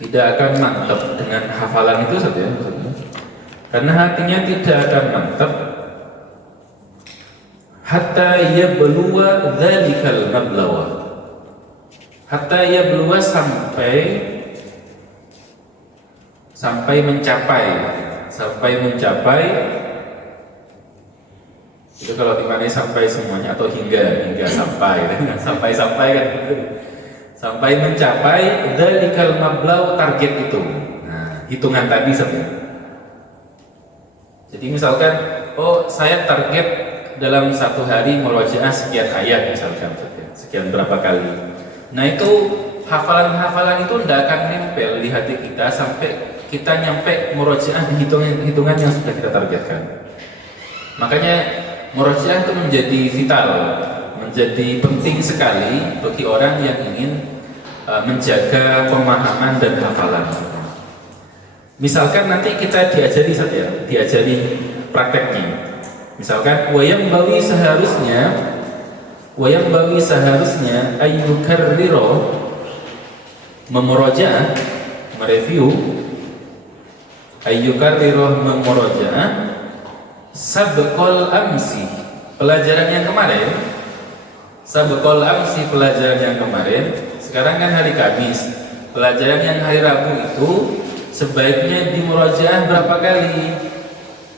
tidak akan mantap dengan hafalan itu saja, karena hatinya tidak akan mantap hatta yabluwa dzalikal mablawa, hatta yabluwa sampai mencapai itu kalau dimana sampai semuanya atau hingga sampai sampai kan sampai mencapai dzalikal mablaw, target itu. Nah, hitungan tadi sebenarnya. Jadi misalkan, oh saya target dalam satu hari murojaah sekian ayat misalkan, sekian berapa kali. Nah itu hafalan-hafalan itu tidak akan nempel di hati kita sampai kita nyampe murojaah di hitungan yang sudah kita targetkan. Makanya murojaah itu menjadi vital, menjadi penting sekali bagi orang yang ingin menjaga pemahaman dan hafalan. Misalkan nanti kita diajari prakteknya. Misalkan wayang bawi seharusnya ayyukarriro, memurojaah, mereview, ayyukarriro memurojaah sabqal amsi, pelajaran yang kemarin. Sabqal amsi, pelajaran yang kemarin. Sekarang kan hari Kamis, pelajaran yang hari Rabu itu sebaiknya dimurojaah berapa kali?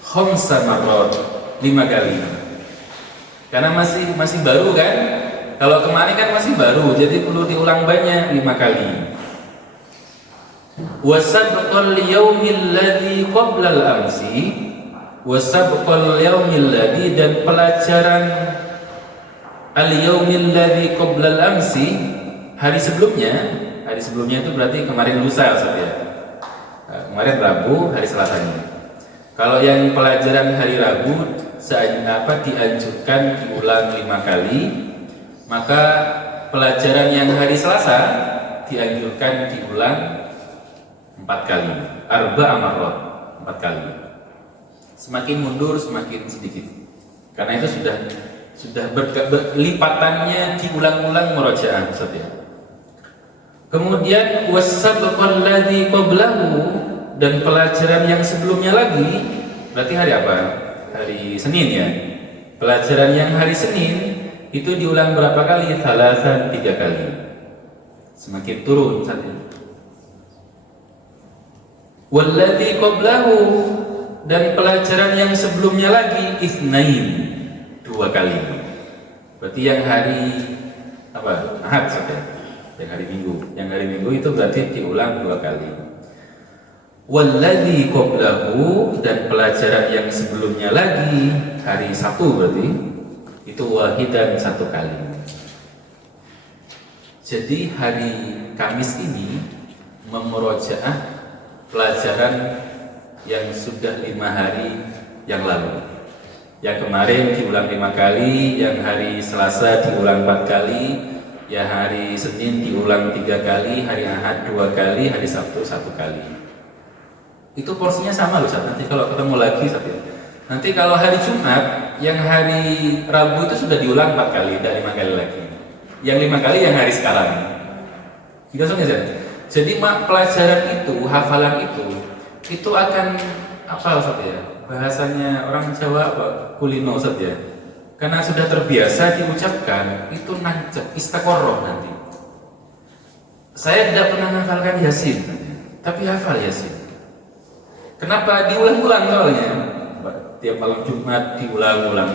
Khamsa marrat, 5 kali. Karena masih baru kan? Kalau kemarin kan masih baru, jadi perlu diulang banyak, 5 kali. Wasabqal yaumil ladzi qablal amsi, wasabqal yaumil ladzi, dan pelajaran al-yaumil ladzi qablal amsi, hari sebelumnya itu berarti kemarin lusa saja. Kemarin Rabu, hari Selasanya. Kalau yang pelajaran hari Rabu dianjurkan diulang 5 kali, maka pelajaran yang hari Selasa dianjurkan diulang 4 kali. Arba'a marrat, 4 kali. Semakin mundur semakin sedikit. Karena itu sudah lipatannya diulang-ulang murojaah saja. Kemudian wasabqal ladzi qablahu, dan pelajaran yang sebelumnya lagi, berarti hari apa? Hari Senin ya. Pelajaran yang hari Senin itu diulang berapa kali? 3 kali. Semakin turun saja. Walladzi qablahu, dan pelajaran yang sebelumnya lagi itsnain, 2 kali. Berarti yang hari apa? Ahad saja. Yang hari Minggu. Yang hari Minggu itu berarti diulang 2 kali. Walladzi qablahu, dan pelajaran yang sebelumnya lagi hari Sabtu berarti itu wahidan, 1 kali. Jadi hari Kamis ini memurojaah pelajaran yang sudah 5 hari yang lalu. Yang kemarin diulang 5 kali, yang hari Selasa diulang 4 kali, ya hari Senin diulang 3 kali, hari Ahad 2 kali, hari Sabtu 1 kali. Itu porsinya sama loh Ustaz. Nanti kalau ketemu lagi Ustaz ya. Nanti kalau hari Jumat, yang hari Rabu itu sudah diulang 4 kali, dan 5 kali lagi. Yang 5 kali yang hari sekarang. Gitu Ustaz. Jadi pelajaran itu, hafalan itu akan apa Ustaz ya? Bahasanya orang Jawa apa? Kulino Ustaz ya. Karena sudah terbiasa diucapkan, itu nancep, istiqoroh nanti. Saya tidak pernah menghafalkan Yasin, tapi hafal Yasin. Kenapa? Diulang-ulang soalnya. Tiap malam Jumat diulang-ulang.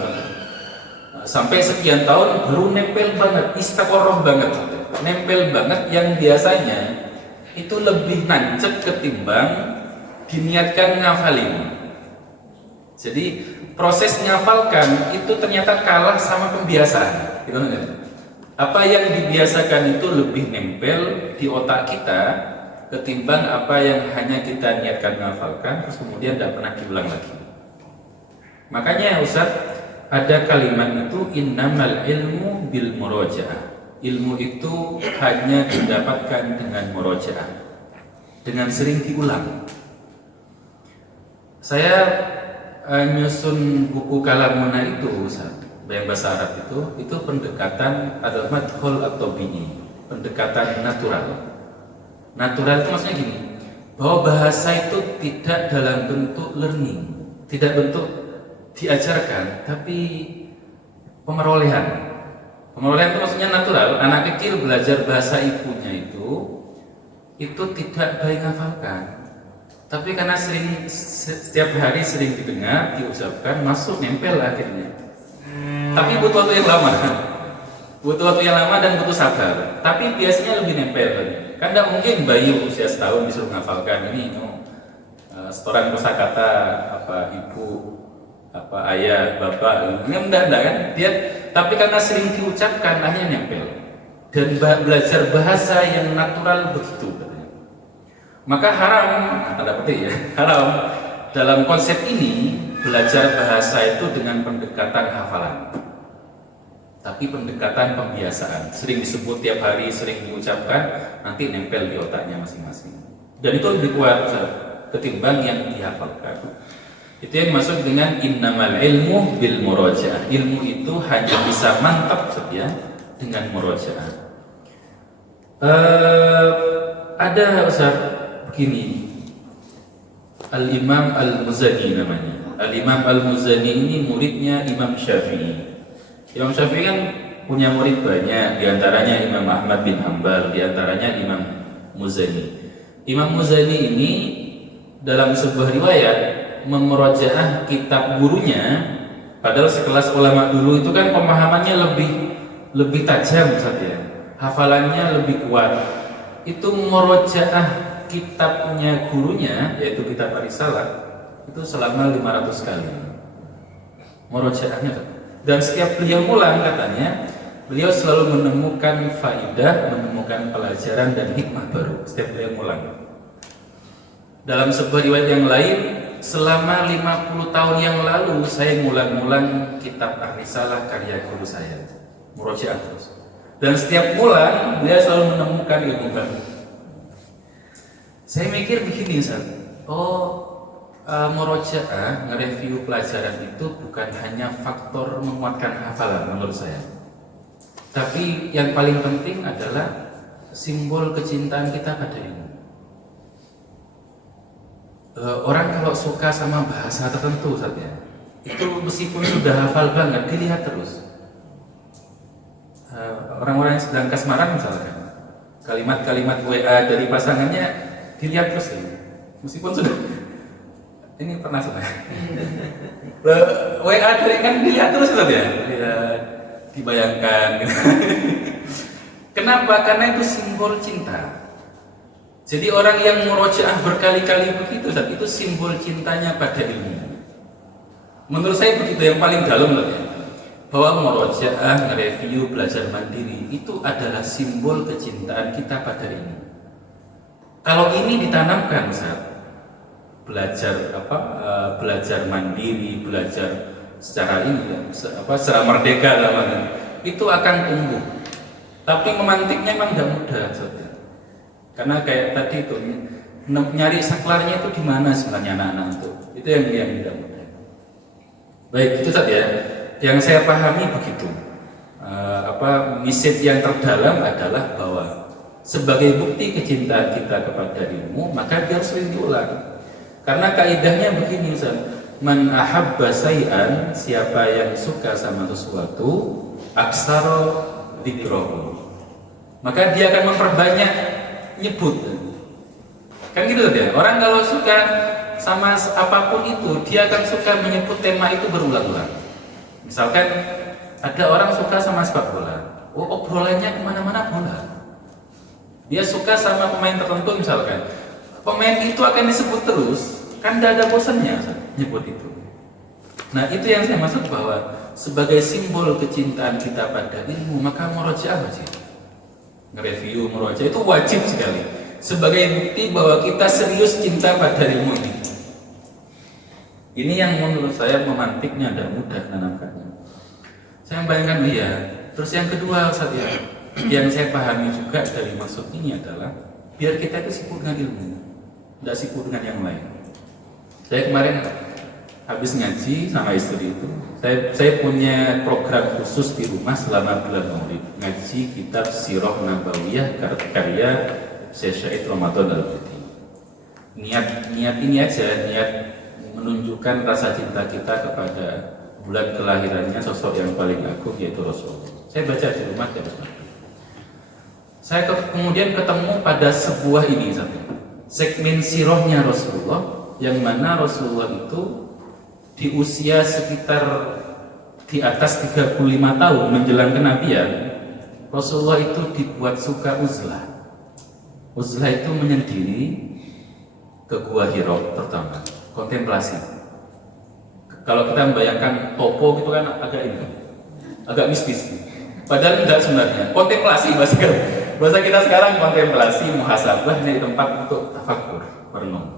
Sampai sekian tahun baru nempel banget, istiqoroh banget. Nempel banget yang biasanya itu lebih nancep ketimbang diniatkan ngafalin. Jadi proses ngafalkan itu ternyata kalah sama pembiasaan, gitu kan? Apa yang dibiasakan itu lebih nempel di otak kita ketimbang apa yang hanya kita niatkan ngafalkan terus kemudian tidak pernah diulang lagi. Makanya Ustaz, ada kalimat itu innamal ilmu bil murojaah. Ilmu itu hanya didapatkan dengan murojaah, dengan sering diulang. Saya nyusun buku Kalamuna itu Ustaz, yang bahasa Arab itu pendekatan adalah madkhul at-tabi'i, pendekatan natural. Natural itu maksudnya gini, bahwa bahasa itu tidak dalam bentuk learning, tidak bentuk diajarkan, tapi pemerolehan. Pemerolehan itu maksudnya natural. Anak kecil belajar bahasa ibunya itu tidak baik hafalkan, tapi karena setiap hari sering didengar, diucapkan, masuk, nempel akhirnya. Tapi butuh waktu yang lama, dan butuh sabar. Tapi biasanya lebih nempel. Kan tidak mungkin bayi usia setahun disuruh menghafalkan ini setoran kosakata apa ibu, apa ayah, bapak, ini enggak kan dia. Tapi karena sering diucapkan akhirnya nempel dan belajar bahasa yang natural begitu. Maka haram, tanda petik ya, haram dalam konsep ini belajar bahasa itu dengan pendekatan hafalan, tapi pendekatan pembiasaan. Sering disebut tiap hari, sering diucapkan, nanti nempel di otaknya masing-masing. Dan itu lebih kuat ketimbang yang dihafalkan. Itu yang dimaksud dengan innamal ilmu bil murajaah. Ilmu itu hanya bisa mantap saja dengan murajaah. Ada Ustaz begini, Al-Imam Al-Muzani namanya. Al-Imam Al-Muzani ini muridnya Imam Syafi'i. Imam Syafi'i kan punya murid banyak, diantaranya Imam Ahmad bin Hanbal, diantaranya Imam Muzani. Imam Muzani ini dalam sebuah riwayat memurojaah kitab gurunya, padahal sekelas ulama dulu itu kan pemahamannya lebih tajam saja, hafalannya lebih kuat. Itu murojaah kitabnya gurunya, yaitu kitab Ar-Risalah, itu selama 500 kali murojaahnya. Dan setiap beliau ulang, katanya beliau selalu menemukan faidah, menemukan pelajaran dan hikmah baru setiap beliau ulang. Dalam sebuah riwayat yang lain, selama 50 tahun yang lalu saya ngulang-ngulang kitab Ar-Risalah karya guru saya, murojaah terus. Dan setiap bulan dia selalu menemukan ilmu baru. Saya mikir begini, Ustaz. Murojaah, nge-review pelajaran itu bukan hanya faktor menguatkan hafalan menurut saya. Tapi yang paling penting adalah simbol kecintaan kita pada ilmu. Orang kalau suka sama bahasa tertentu saja, itu meskipun sudah hafal banget, dilihat terus. Orang-orang yang sedang kasmaran misalkan, kalimat-kalimat WA dari pasangannya dilihat terus ya. Meskipun sudah, ini pernah saya WA dari kan dilihat terus saja, dibayangkan. Kenapa? Karena itu simbol cinta. Jadi orang yang murojaah berkali-kali begitu, itu simbol cintanya pada ilmu. Menurut saya begitu yang paling dalam loh ya. Bahwa murojaah, nge-review, belajar mandiri itu adalah simbol kecintaan kita pada ilmu. Kalau ini ditanamkan saat belajar mandiri, belajar secara ini, secara merdeka dalam itu akan tumbuh. Tapi memantiknya memang tidak mudah saja. Karena kayak tadi itu nyari saklarnya itu di mana sebenarnya anak-anak itu yang tidak mudah. Baik, itu saja yang saya pahami begitu. Message yang terdalam adalah bahwa sebagai bukti kecintaan kita kepada ilmu, maka dia sering diulang. Karena kaidahnya begini, Ustaz. Man ahabba say'an, siapa yang suka sama sesuatu, aksara dzikrahu, maka dia akan memperbanyak nyebut. Kan gitu ya. Orang kalau suka sama apapun itu, dia akan suka menyebut tema itu berulang-ulang. Misalkan ada orang suka sama sepak bola, obrolannya kemana-mana bola. Dia suka sama pemain tertentu misalkan, pemain itu akan disebut terus, kan tidak ada bosannya nyebut itu. Nah itu yang saya maksud bahwa sebagai simbol kecintaan kita pada ilmu, maka murojaah wajib. Nge-review murojaah itu wajib sekali sebagai bukti bahwa kita serius cinta pada ilmu ini. Ini yang menurut saya memantiknya dan mudah menanamkannya. Saya membayangkan iya. Terus yang kedua Ustaz ya, yang saya pahami juga dari maksud ini adalah biar kita itu sibuk dengan ilmu, tidak sibuk dengan yang lain. Saya kemarin habis ngaji sama istri itu, saya punya program khusus di rumah selama bulan Maulid, ngaji kitab Sirah Nabawiyah karya Syekh Ramadan Al-Buti. Niat ini aja, niat menunjukkan rasa cinta kita kepada bulan kelahirannya sosok yang paling agung, yaitu Rasulullah. Saya baca di rumah ya, saya kemudian ketemu pada sebuah ini segmen sirahnya Rasulullah, yang mana Rasulullah itu di usia sekitar di atas 35 tahun menjelang kenabian, Rasulullah itu dibuat suka uzlah. Uzlah itu menyendiri ke Gua Hira pertama, kontemplasi. Kalau kita membayangkan topo gitu kan agak mistis. Padahal tidak sebenarnya. Kontemplasi bahasa kita sekarang kontemplasi, muhasabah, ini tempat untuk tafakkur, merenung.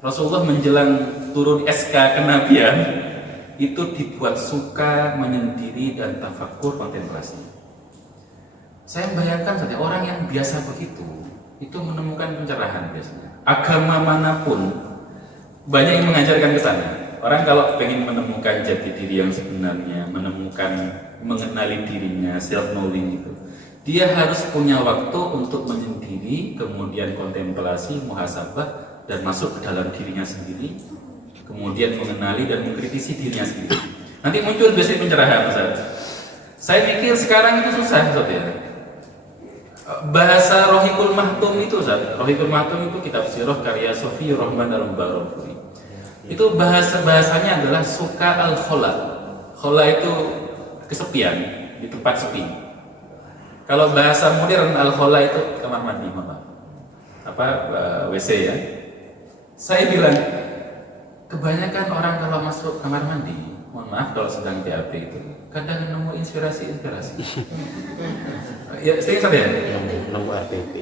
Rasulullah menjelang turun SK kenabian itu dibuat suka menyendiri dan tafakkur, kontemplasi. Saya membayangkan saja orang yang biasa begitu itu menemukan pencerahan biasanya. Agama manapun banyak yang mengajarkan ke sana. Orang kalau pengen menemukan jati diri yang sebenarnya, mengenali dirinya, self knowing itu, dia harus punya waktu untuk menyendiri, kemudian kontemplasi, muhasabah, dan masuk ke dalam dirinya sendiri, kemudian mengenali dan mengkritisi dirinya sendiri. Nanti muncul biasanya pencerahan, Ustaz. Saya pikir sekarang itu susah, Ustaz ya. Bahasa Rohikul Mahtum itu, Ustaz. Rohikul Mahtum itu kitab sirah karya Sofi Rahman Al-Barofuri. Itu bahasanya adalah suka al-khola. Khola itu kesepian, di tempat sepi. Kalau bahasa modern al-khola itu kamar mandi, WC ya. Saya bilang, kebanyakan orang kalau masuk kamar mandi, mohon maaf kalau sedang BAP itu, kadang nemu inspirasi. Ya, saya ya? Nemu RPP.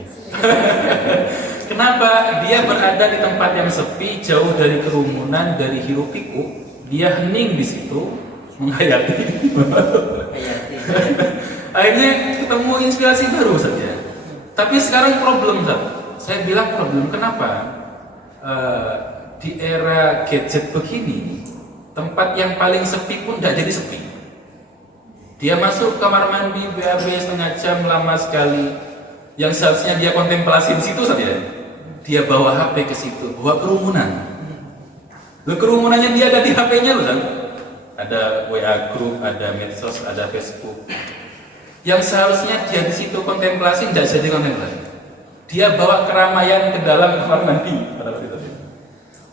Kenapa? Dia berada di tempat yang sepi, jauh dari kerumunan, dari hiruk pikuk, dia hening di situ, menghayati. Akhirnya ketemu inspirasi baru saja. Tapi sekarang problem, saya bilang problem. Kenapa? Di era gadget begini, tempat yang paling sepi pun tidak jadi sepi. Dia masuk kamar mandi BAB setengah jam, lama sekali. Yang seharusnya dia kontemplasi di situ saja, dia bawa HP ke situ, bawa kerumunan. Kerumunannya dia ada di HP-nya loh, kan? Ada WA group, ada medsos, ada Facebook. Yang seharusnya dia di situ kontemplasi, tidak jadi kontemplasi. Dia bawa keramaian ke dalam kamar mandi.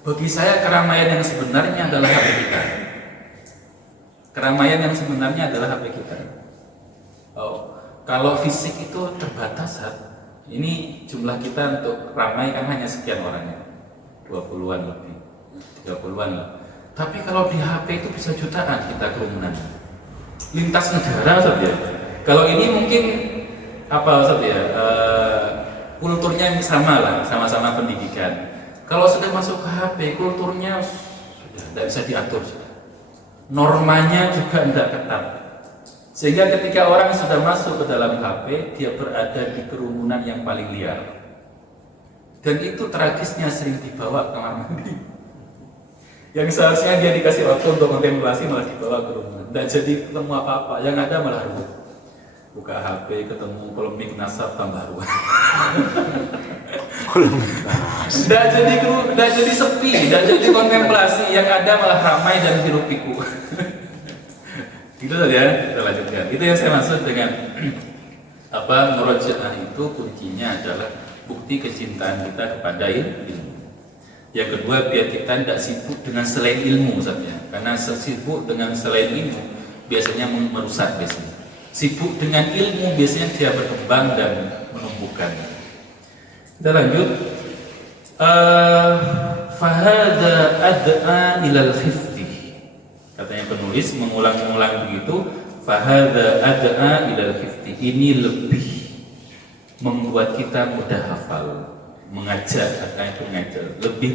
Bagi saya keramaian yang sebenarnya adalah HP kita. Keramaian yang sebenarnya adalah HP kita. Kalau fisik itu terbatas, ini jumlah kita untuk ramai kan hanya sekian orangnya, 20-an lebih, 30-an lah. Tapi kalau di HP itu bisa jutaan kita kerumunan, lintas negara saja. Kalau ini mungkin kulturnya sama lah, sama-sama pendidikan. Kalau sudah masuk ke HP, kulturnya sudah tidak bisa diatur, normanya juga tidak ketat. Sehingga ketika orang sudah masuk ke dalam HP, dia berada di kerumunan yang paling liar. Dan itu tragisnya sering dibawa ke kamar mandi. Yang seharusnya dia dikasih waktu untuk kontemplasi malah dibawa ke kerumunan. Dan jadi ketemu apa-apa, yang ada malah ribut. Buka HP, ketemu polemik nasab tambah ruwet. Tidak jadi sepi, tidak jadi kontemplasi, yang ada malah ramai dan hiruk pikuk. Itu saja, kita lanjutkan. Itu yang saya maksud dengan murojaah itu kuncinya adalah bukti kecintaan kita kepada ilmu. Yang kedua, biar kita tidak sibuk dengan selain ilmu saja, karena sibuk dengan selain ilmu biasanya merusak biasanya. Sibuk dengan ilmu biasanya dia berkembang dan menumbuhkan. Kita lanjut. Fahada ad'a ilal khifti. Katanya penulis mengulang-ulang begitu. Fahada ad'a ilal khifti. Ini lebih membuat kita mudah hafal. Mengajar, katanya itu mengajar. Lebih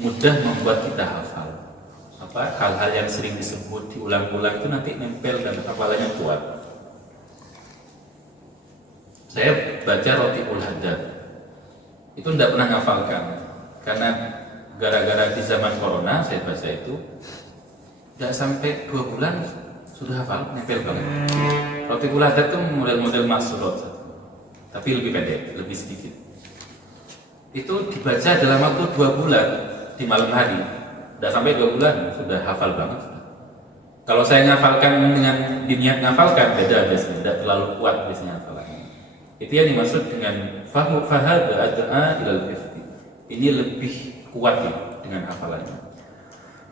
mudah membuat kita hafal. Hal-hal yang sering disebut diulang-ulang itu nanti nempel dan hafalannya kuat. Saya baca Rotiul Haddad, itu tidak pernah ngafalkan, karena gara-gara di zaman corona saya baca itu tidak sampai 2 bulan sudah hafal, nempel banget. Rotiul Haddad itu model-model maksurat, tapi lebih pendek, lebih sedikit. itu dibaca dalam waktu 2 bulan di malam hari. Tidak sampai 2 bulan sudah hafal banget. Kalau saya ngafalkan dengan diniat ngafalkan beda biasanya, tidak terlalu kuat biasanya hafalannya. Itu yang dimaksud dengan fahada ad'a ilal hifdzi. Ini lebih kuat ya dengan hafalannya.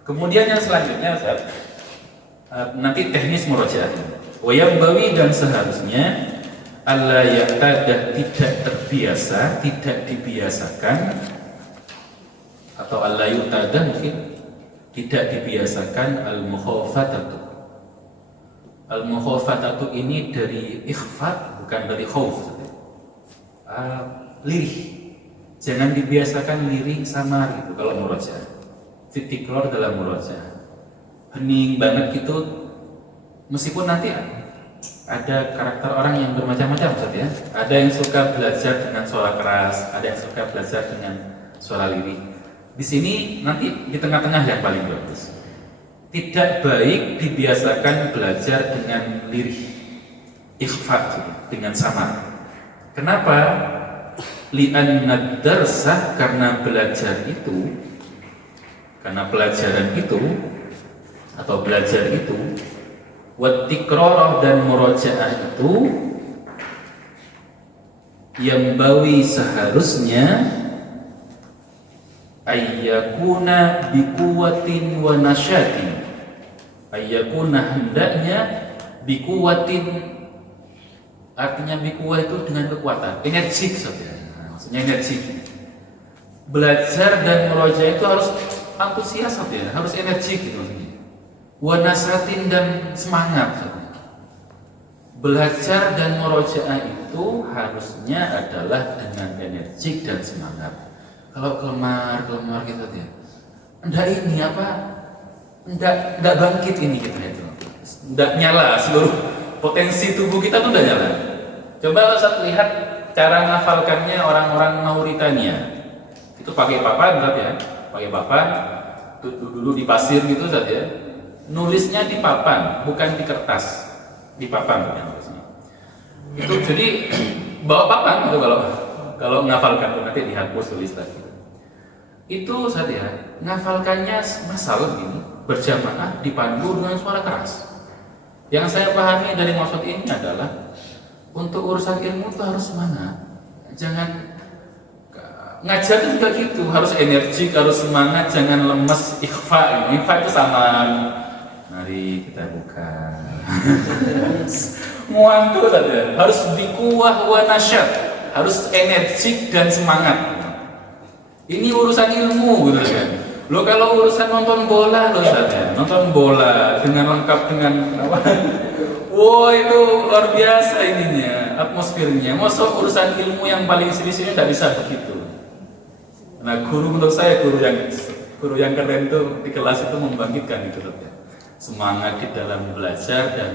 Kemudian yang selanjutnya Ustaz, nanti teknis murojaahnya. Wa yambawi, dan seharusnya alla ya'tadah, tidak terbiasa, tidak dibiasakan, atau alla yu'tadah mungkin tidak dibiasakan al-mukhafatatu. Al-mukhafatatu ini dari ikhfat, bukan dari khauf. Lirih. Jangan dibiasakan lirih samar gitu kalau murojaah. Fitikror dalam murojaah. Hening banget gitu, meskipun nanti ada karakter orang yang bermacam-macam Ustaz ya. Ada yang suka belajar dengan suara keras, ada yang suka belajar dengan suara lirih. Di sini nanti di tengah-tengah yang paling bagus. Tidak baik dibiasakan belajar dengan lirih, ikhfa, dengan samar. Kenapa? Li'anna darsah, karena belajar itu, karena pelajaran itu atau belajar itu, wattikrarah, dan murojaah itu, yang bawi seharusnya ayyakuna bikuwatin wa nasyatin. Ayyakuna, hendaknya, bikuwatin, artinya bikuwah itu dengan kekuatan, energi saja. Maksudnya energi. Belajar dan murojaah itu harus antusias saja, harus energi gitu maksudnya. Wa nasyatin, dan semangat saja. Belajar dan murojaah itu harusnya adalah dengan energi dan semangat. Kalau kelemar gitu ya, enggak ini apa, enggak bangkit ini gitu ya, enggak nyala, seluruh potensi tubuh kita tuh enggak nyala. Coba Ustaz lihat cara ngafalkannya orang-orang Mauritania. Itu pakai papan Ustaz ya, pakai papan, dulu di pasir gitu Ustaz ya. Nulisnya di papan, bukan di kertas, di papan ya nulisnya. Itu jadi bawa papan itu kalau ngafalkan nanti dihapus tulis lagi. Itu saja ngafalkannya masal ini berjamaah dipandu dengan suara keras. Yang saya pahami dari maksud ini adalah untuk urusan ilmu itu harus semangat. Jangan ngajar itu juga gitu, harus energik, harus semangat, jangan lemes. Ikhfa itu sama. Mari kita buka. Muantu saja, harus bikuwah wa nasyat, harus energik dan semangat. Ini urusan ilmu gitu kan. Lo kalau urusan nonton bola lo saja, nonton bola dengan lengkap dengan apa? Wow, itu luar biasa ininya, atmosfernya. Masa urusan ilmu yang paling serius ini tidak bisa begitu. Nah, guru menurut saya guru yang keren tuh di kelas itu membangkitkan itu ya. Semangat di dalam belajar dan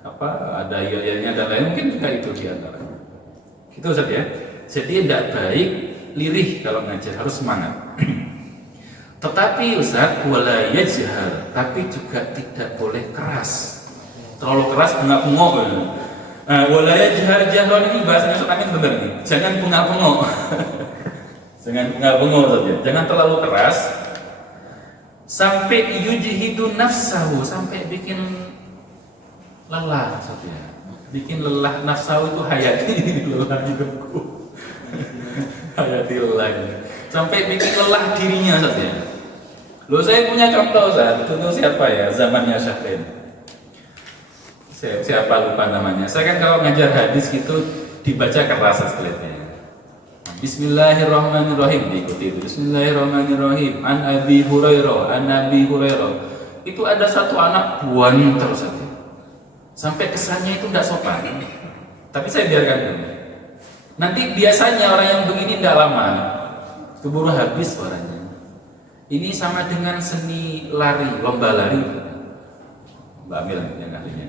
apa ada yel-yelnya dan lain, mungkin juga itu diantaranya. Gitu Ustaz ya. Jadi tidak baik lirih kalau ngajar, harus semangat. Tetapi Ustaz, wala yajhar, tapi juga tidak boleh keras. Terlalu keras bengak-bengok. Wala yajhar, jahron ini bahasanya Ustaz Amin benar nih. Jangan bengak-bengok. Jangan bengak-bengok saja. Jangan terlalu keras sampai yujhidu nafsahu, sampai bikin lelah saja. Bikin lelah nafsahu itu hayati lelah hidupku. Hayati lelah. Sampai bikin lelah dirinya saja. Loh, saya punya contoh Ustaz. Itu siapa ya? Zamannya Syahrin. Siapa lupa namanya. Saya kan kalau ngajar hadis gitu dibaca keras sekalinya. Bismillahirrahmanirrahim, diikuti itu. Bismillahirrahmanirrahim. An Abi Hurairah. Itu ada satu anak buan terus saja. Sampai kesannya itu tidak sopan. Tapi saya biarkan dulu. Nanti biasanya orang yang begini tidak lama keburu habis suaranya. Ini sama dengan seni lari, lomba lari. Mbak Amil yang ahlinya.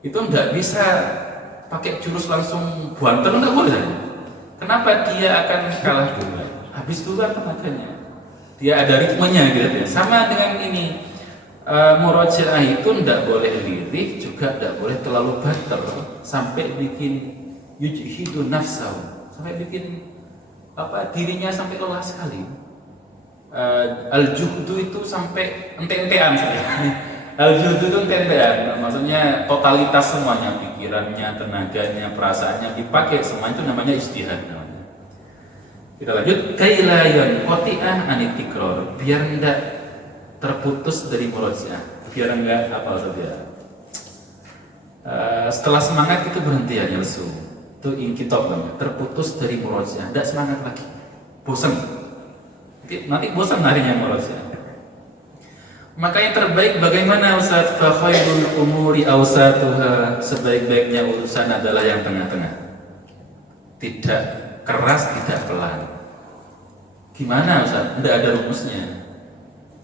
Itu tidak bisa pakai jurus langsung buanter, tidak boleh. Kenapa? Dia akan kalah dulu, habis dulu tenaganya. Dia ada ritmenya gitu ya. Sama dengan ini murojaah itu tidak boleh lirih, juga tidak boleh terlalu bater sampai bikin yujhidu nafsahu, sampai bikin dirinya sampai lelah sekali. Al-juhdu itu sampai ente-entean saja. Al-juhdu itu ente-entean, maksudnya totalitas semuanya, pikirannya, tenaganya, perasaannya dipakai semua, itu namanya ijtihad namanya. Kita lanjut, kailayon koti'ah anitikror, biar enggak terputus dari murojaah, biar enggak apa saja. Setelah semangat itu berhenti ya lesu. Itu inkitob namanya, terputus dari murojaah, enggak semangat lagi, bosan. Nanti bosan harinya murojaah. Maka yang terbaik bagaimana Ustaz? Fa khairul umuri awsatuha, sebaik-baiknya urusan adalah yang tengah-tengah. Tidak keras, tidak pelan. Gimana Ustaz? Tidak ada rumusnya.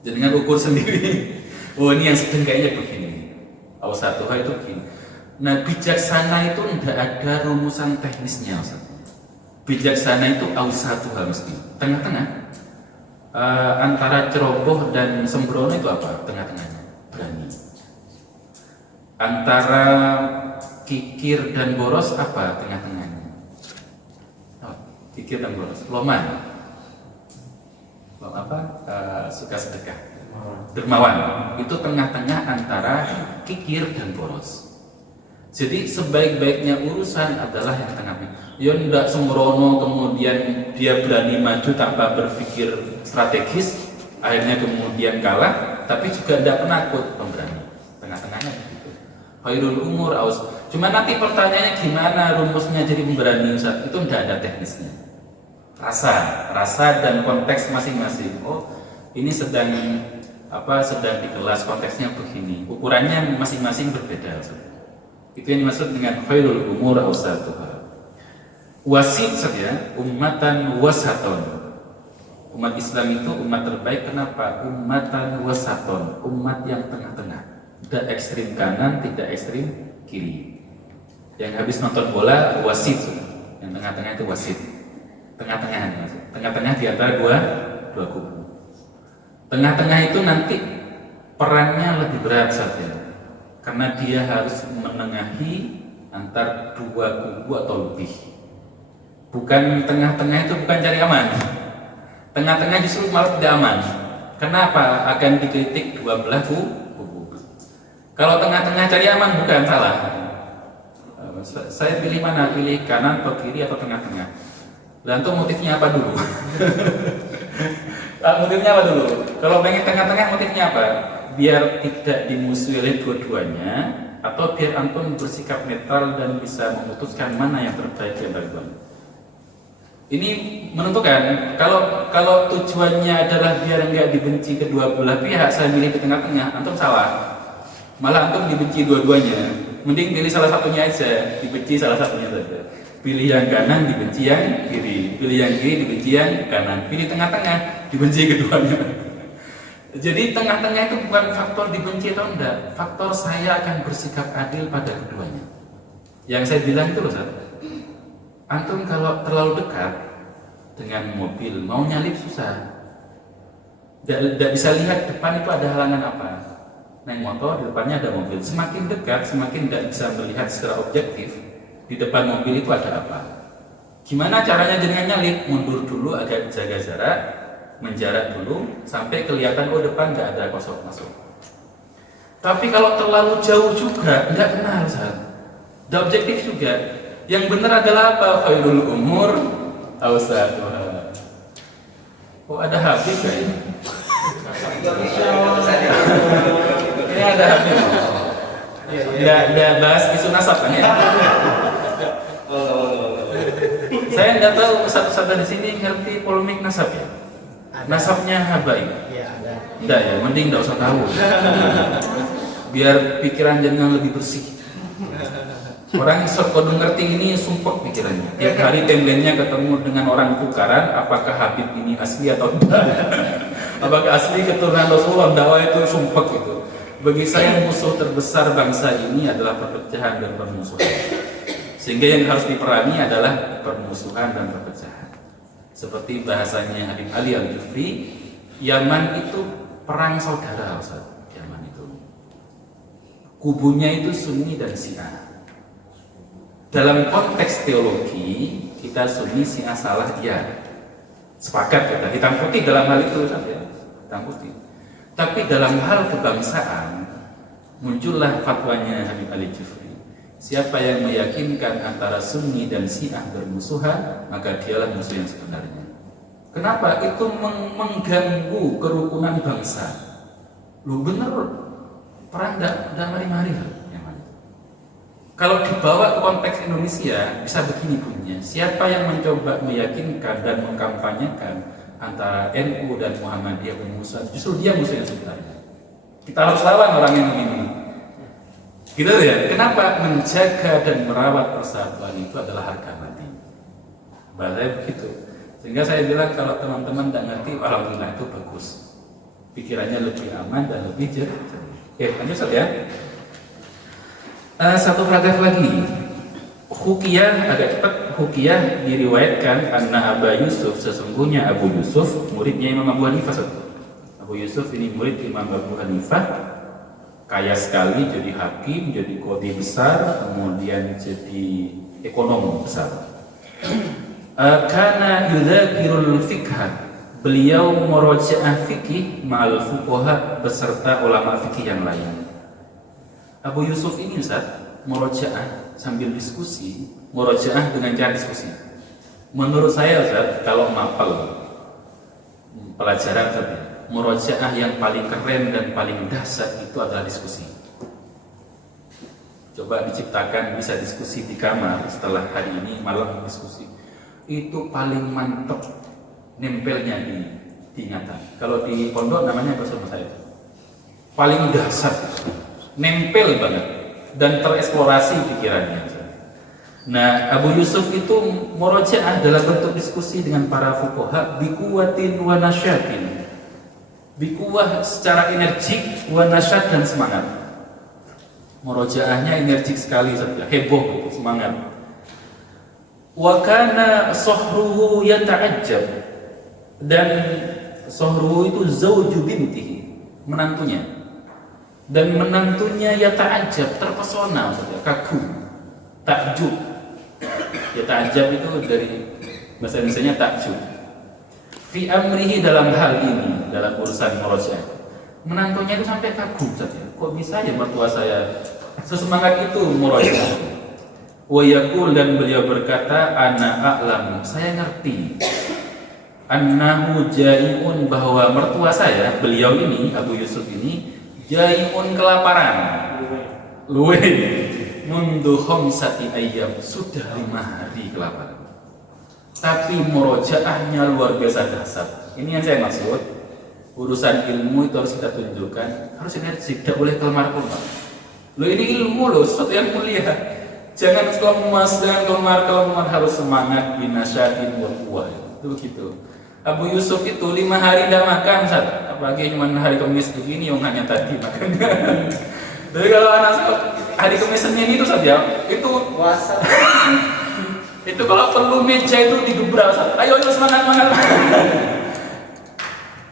Jangan ukur sendiri. Oh ini yang sedang kayaknya begini. Awsatuha itu begini. Nah bijaksana itu tidak ada rumusan teknisnya Ustaz. Bijaksana itu awsatuha mesti tengah-tengah. Antara ceroboh dan sembrono itu apa? Tengah-tengahnya, berani. Antara kikir dan boros apa? Tengah-tengahnya. Kikir dan boros, loman. Suka sedekah, dermawan. Itu tengah-tengah antara kikir dan boros. Jadi sebaik-baiknya urusan adalah yang tengah-tengah. Ya tidak sembrono kemudian dia berani maju tanpa berpikir strategis, akhirnya kemudian kalah, tapi juga tidak penakut, pemberani. Tengah-tengahnya begitu. Khairul umur aus. Cuma nanti pertanyaannya gimana rumusnya jadi pemberani Ustaz? Itu tidak ada teknisnya. Rasa dan konteks masing-masing. Oh, ini sedang di kelas konteksnya begini. Ukurannya masing-masing berbeda Ustaz. Itu yang dimaksud dengan khairul umur awsatuha. Wasit saja, ummatan wasaton. Umat Islam itu umat terbaik. Kenapa? Ummatan wasaton, umat yang tengah-tengah. Tidak ekstrim kanan, tidak ekstrim kiri. Yang habis nonton bola wasit, yang tengah-tengah itu wasit. Tengah-tengah di antara dua kubu. Tengah-tengah itu nanti perannya lebih berat saja. Karena dia harus menengahi antar dua kubu atau lebih. Bukan tengah-tengah itu bukan cari aman. Tengah-tengah justru malah tidak aman. Kenapa? Akan dikritik dua belah kubu. Kalau tengah-tengah cari aman bukan salah. Saya pilih mana? Pilih kanan atau kiri atau tengah-tengah? Lantung motifnya apa dulu? Motifnya apa dulu? Kalau pengen tengah-tengah motifnya apa? Biar tidak dimusuhi oleh dua-duanya, atau biar antum bersikap netral dan bisa memutuskan mana yang terbaik di antara keduanya. Ini menentukan. Kalau tujuannya adalah biar enggak dibenci kedua belah pihak, saya milih di tengah-tengah, antum salah. Malah antum dibenci dua-duanya. Mending pilih salah satunya aja, dibenci salah satunya saja. Pilih yang kanan, dibenci yang kiri. Pilih yang kiri, dibenci yang kanan. Pilih tengah-tengah, dibenci keduanya. Jadi tengah-tengah itu bukan faktor dibenci atau enggak, faktor saya akan bersikap adil pada keduanya. Yang saya bilang itu loh, Ustaz. Antum kalau terlalu dekat dengan mobil, mau nyalip susah. Tidak bisa lihat depan itu ada halangan apa. Naik motor, di depannya ada mobil. Semakin dekat, semakin tidak bisa melihat secara objektif di depan mobil itu ada apa. Gimana caranya dengan nyalip? Mundur dulu, agak jaga jarak, menjarak dulu sampai kelihatan depan nggak ada kosong masuk. Tapi kalau terlalu jauh juga nggak kenal, Ustaz. Nggak objektif juga. Yang benar adalah apa? Khairul umur awsatuha. Oh ada Habib ya ini? Ini ada Habib. Nggak bahas isu nasab kan ya? Saya nggak tahu satu-satu di sini ngerti polemik nasab ya? Nasabnya Habaib? Iya ada. Enggak ya, mending enggak usah tahu. Biar pikiran jenengan lebih bersih. Orang kudu ngerti ini sumpek pikirannya. Tiap hari tembennya ketemu dengan orang tukaran, apakah Habib ini asli atau tidak? Apakah asli keturunan Rasulullah? Dakwah itu sumpek itu. Bagi saya musuh terbesar bangsa ini adalah perpecahan dan permusuhan. Sehingga yang harus diperangi adalah permusuhan dan perpecahan. Seperti bahasanya Habib Ali Al-Jufri, Yaman itu perang saudara, Ustaz. Yaman itu kubunya itu Sunni dan Syiah. Dalam konteks teologi kita Sunni Syiah salah ya, Sepakat kita, hitam putih dalam hal itu saja, hitam putih. Tapi dalam hal kebangsaan muncullah fatwanya Habib Ali Jufri. Siapa yang meyakinkan antara Sunni dan Syiah bermusuhan, maka dialah musuh yang sebenarnya. Kenapa? Itu mengganggu kerukunan bangsa. Lu bener, perang tidak mari-mari loh. Kalau dibawa ke konteks Indonesia, bisa begini bunyinya. Siapa yang mencoba meyakinkan dan mengkampanyekan antara NU dan Muhammadiyah bermusuhan, justru dia musuh yang sebenarnya. Kita harus lawan orang yang begini. Gitu ya. Kenapa? Menjaga dan merawat persatuan itu adalah harga mati. Bahasanya begitu. Sehingga saya bilang kalau teman-teman tidak ngerti, alhamdulillah itu bagus. Pikirannya lebih aman dan lebih jernih. Oke, lanjut ya. Satu paragraf lagi. Hukiyah, agak cepat. Hukiyah diriwayatkan anna Aba Yusuf, sesungguhnya Abu Yusuf muridnya Imam Abu Hanifah. Abu Yusuf ini murid Imam Abu Hanifah, kaya sekali, jadi hakim, jadi qadhi besar, kemudian jadi ekonom besar. Kana yudzakirul fiqh, beliau murajaah fikih ma'al fuqaha beserta ulama fikih yang lain. Abu Yusuf ini Ustaz murajaah sambil diskusi, murajaah dengan cara diskusi. Menurut saya Ustaz, kalau mapel pelajaran Ustaz, murajaah yang paling keren dan paling dahsyat itu adalah diskusi. Coba diciptakan bisa diskusi di kamar setelah hari ini malam diskusi. Itu paling mantap, nempelnya di ingatan. Kalau di pondok namanya apa sama saya? Paling dahsyat, nempel banget dan tereksplorasi pikirannya. Nah, Abu Yusuf itu murajaah dalam bentuk diskusi dengan para fuqaha biquwatin wa nasyatin. Biquwah secara energik, wa nasyat dan semangat. Murajaahnya energik sekali saja, heboh, semangat. Wa kana sahruhu yata'ajjab, dan sahruhu itu zauju bintihi, menantunya. Dan menantunya yata'ajjab, terpesona, kagum, takjub. Yata'ajjab itu dari bahasa Indonesianya takjub. Fi amrihi, dalam hal ini, dalam urusan murajaah, menantunya itu sampai kagum saja. Kok bisa ya mertua saya sesemangat itu murajaah? Wa yaqul, dan beliau berkata, ana a'lam, saya ngerti, annahu jai'un, bahwa mertua saya, beliau ini, Abu Yusuf ini, jai'un, kelaparan, luwe, mundu khamsati ayyam, sudah 5 hari kelaparan. Tapi murojaahnya luar biasa dahsyat. Ini yang saya maksud. Urusan ilmu itu harus kita tunjukkan, harus energik, tidak boleh kelemar-kelemar. Lo ini ilmu loh, sesuatu yang mulia. Jangan lemas, jangan kelemar-kelemar, harus semangat, binasyatin wa quwwah. Itu begitu. Abu Yusuf itu 5 hari tidak makan, Ustaz. Apalagi cuma hari Kamis begini yang hanya tadi makan. Jadi kalau anak hari Kamis Senin itu saja, itu puasa. Itu kalau perlu meja itu digebrak, ayo semangat.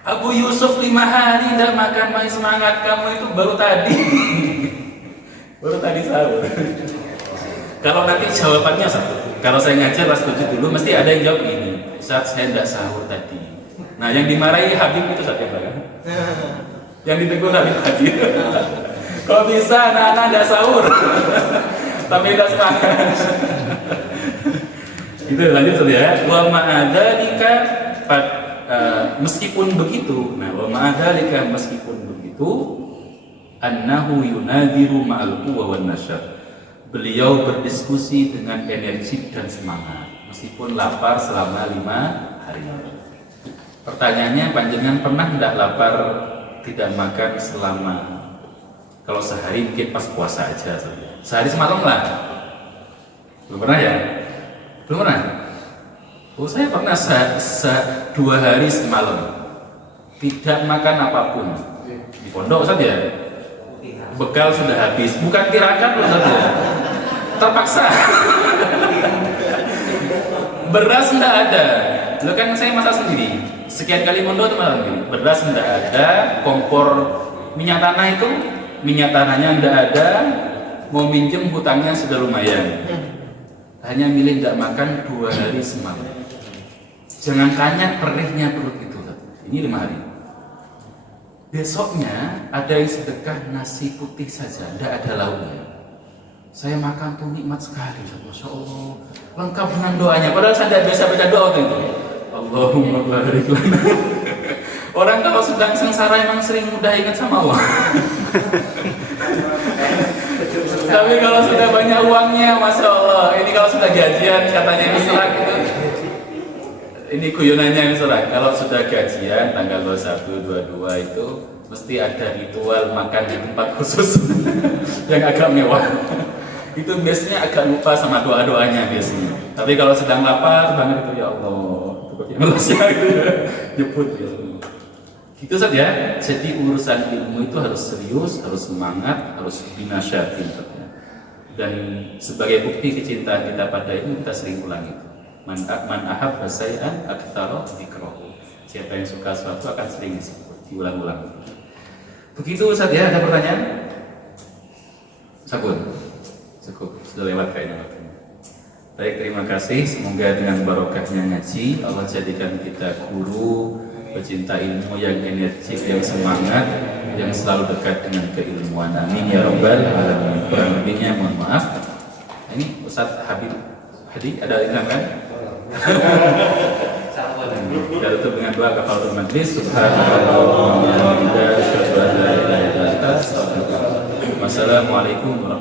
Abu Yusuf 5 hari tidak makan, masih semangat. Kamu itu baru tadi sahur. Kalau nanti jawabannya satu, kalau saya ngajar pas 7 dulu mesti ada yang jawab ini, saat saya tidak sahur tadi. Nah, yang dimarahi Habib itu saja kan? Yang ditegur Habib tadi. Kalau bisa anak-anak tidak sahur tapi tidak semangat. Itu lanjut saja ya. Wa ma'adzalika, meskipun begitu, nah wa ma'adzalika, meskipun begitu, annahu yunadiru ma'al quwwa wan nasyat. Beliau berdiskusi dengan energi dan semangat meskipun lapar selama 5 hari. Pertanyaannya, panjenengan pernah tidak lapar tidak makan selama, kalau sehari mungkin pas puasa aja, sehari semalam lah, belum pernah ya? Belum pernah? Oh, saya pernah 2 hari semalam tidak makan apapun di pondok saja. Bekal sudah habis, bukan tirakat loh saja, terpaksa. Beras tidak ada, lo kan saya masak sendiri. Sekian kali pondok itu masak sendiri. Beras tidak ada, kompor minyak tanah itu, minyak tanahnya tidak ada. Mau minjem hutangnya sudah lumayan. Hanya milih tidak makan 2 hari semalam. Jangan tanya perihnya perut itu. Ini 5 hari. Besoknya ada yang sedekah nasi putih saja, tidak ada lauknya. Saya makan tuh nikmat sekali, Masya Allah. Lengkap dengan doanya. Padahal saya tidak biasa baca doa waktu itu. Allahumma barik lana. Orang kalau sedang sengsara emang sering mudah ingat sama Allah. Tapi kalau sudah banyak uangnya, Masya Allah. Ini kalau sudah gajian, katanya Misrak itu. Ini guyonannya Misrak. Kalau sudah gajian, tanggal 21, 22 itu mesti ada ritual makan di tempat khusus yang agak mewah. Itu biasanya agak lupa sama doa-doanya biasanya. Tapi kalau sedang lapar banget itu, ya Allah, itu ya gitu ya, jemput ya. Gitu saja. Jadi urusan ilmu itu harus serius, harus semangat, harus binasyatin. Dan sebagai bukti kecintaan kita pada ilmu, kita sering ulang itu. Man ahabba syai'an aktsara dzikrahu. Siapa yang suka sesuatu akan sering disebut, diulang-ulang. Begitu Ustaz ya, ada pertanyaan? Sabun. Cukup, sudah lewat kayaknya waktunya. Baik, terima kasih. Semoga dengan barokahnya ngaji, Allah jadikan kita guru pecinta ilmu yang energik, yang semangat, yang selalu dekat dengan keilmuan. Amin ya rabbal alamin. Kurang lebihnya mohon maaf. Ini Ustaz Habib Hadi ada iklan kan? Kita tutup dengan doa kafaratul majlis. Subhanallah wa bihamdihi, asyhadu an la ilaha illa anta, astaghfiruka. Wassalamualaikum warahmatullahi wabarakatuh.